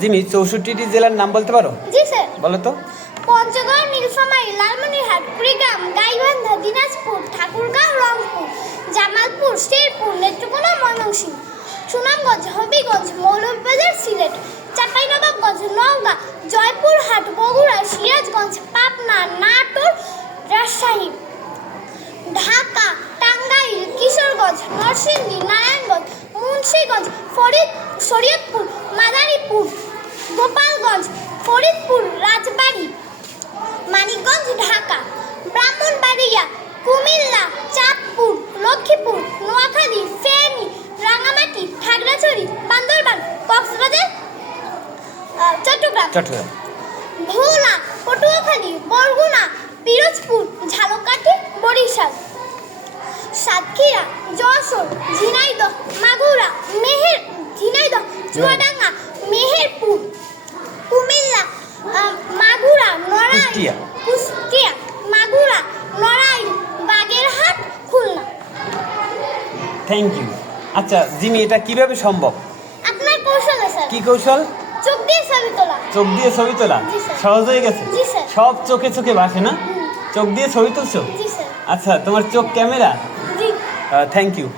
Jimmy 64টি জেলার নাম বলতে পারো? জি স্যার। বলো তো। পঞ্চগড়, নীলফামারী, লালমনিরহাট, কুড়িগ্রাম, গাইবান্ধা, দিনাজপুর, ঠাকুরগাঁও, রংপুর, জামালপুর, শেরপুর, নেত্রকোনা, ময়মনসিংহ, সুনামগঞ্জ, হবিগঞ্জ, মৌলভীবাজার, সিলেট, চাঁপাইনবাবগঞ্জ, নওগাঁ, জয়পুরহাট, বগুড়া, সিরাজগঞ্জ, পাবনা, নাটোর, রাজশাহী, ঢাকা, টাঙ্গাইল, কিশোরগঞ্জ, নরসিংদী, নারায়ণগঞ্জ, মুন্সিগঞ্জ, শরীয়তপুর, মাদারীপুর, গোপালগঞ্জ, ফরিদপুর, রাজবাড়ী, মানিকগঞ্জ, ঢাকা, ব্রাহ্মণবাড়িয়া, কুমিল্লা, চাঁদপুর, লক্ষ্মীপুর, নোয়াখালী, ফেনী, রাঙামাটি, খাগড়াছড়ি, বান্দরবান, কক্সবাজার, চট্টগ্রাম, ভোলা, পটুয়াখালী, বরগুনা, পিরোজপুর, ঝালকাঠি, বরিশাল, সাতক্ষীরা, যশোর, ঝিনাইদহ, মাগুরা, ঝিনাইদহ, চুয়াডাঙ্গা, মেহেরপুর, কুমিল্লা, মাগুরা, নড়াইল, কুষ্টিয়া, মাগুরা, নড়াইল, বাগেরহাট, খুলনা। Thank you. আচ্ছা জিমি, এটা কিভাবে সম্ভব? আপনার কৌশলে স্যার। কি কৌশল? চোখ দিয়ে ছবি তোলা। চোখ দিয়ে ছবি তোলা? জি স্যার। সহজ হয়ে গেছে? জি স্যার। সব চোখে চোখে ভাসে না? চোখ দিয়ে ছবি তুলছো? জি স্যার। আচ্ছা, তোমার চোখ ক্যামেরা? জি। Thank you.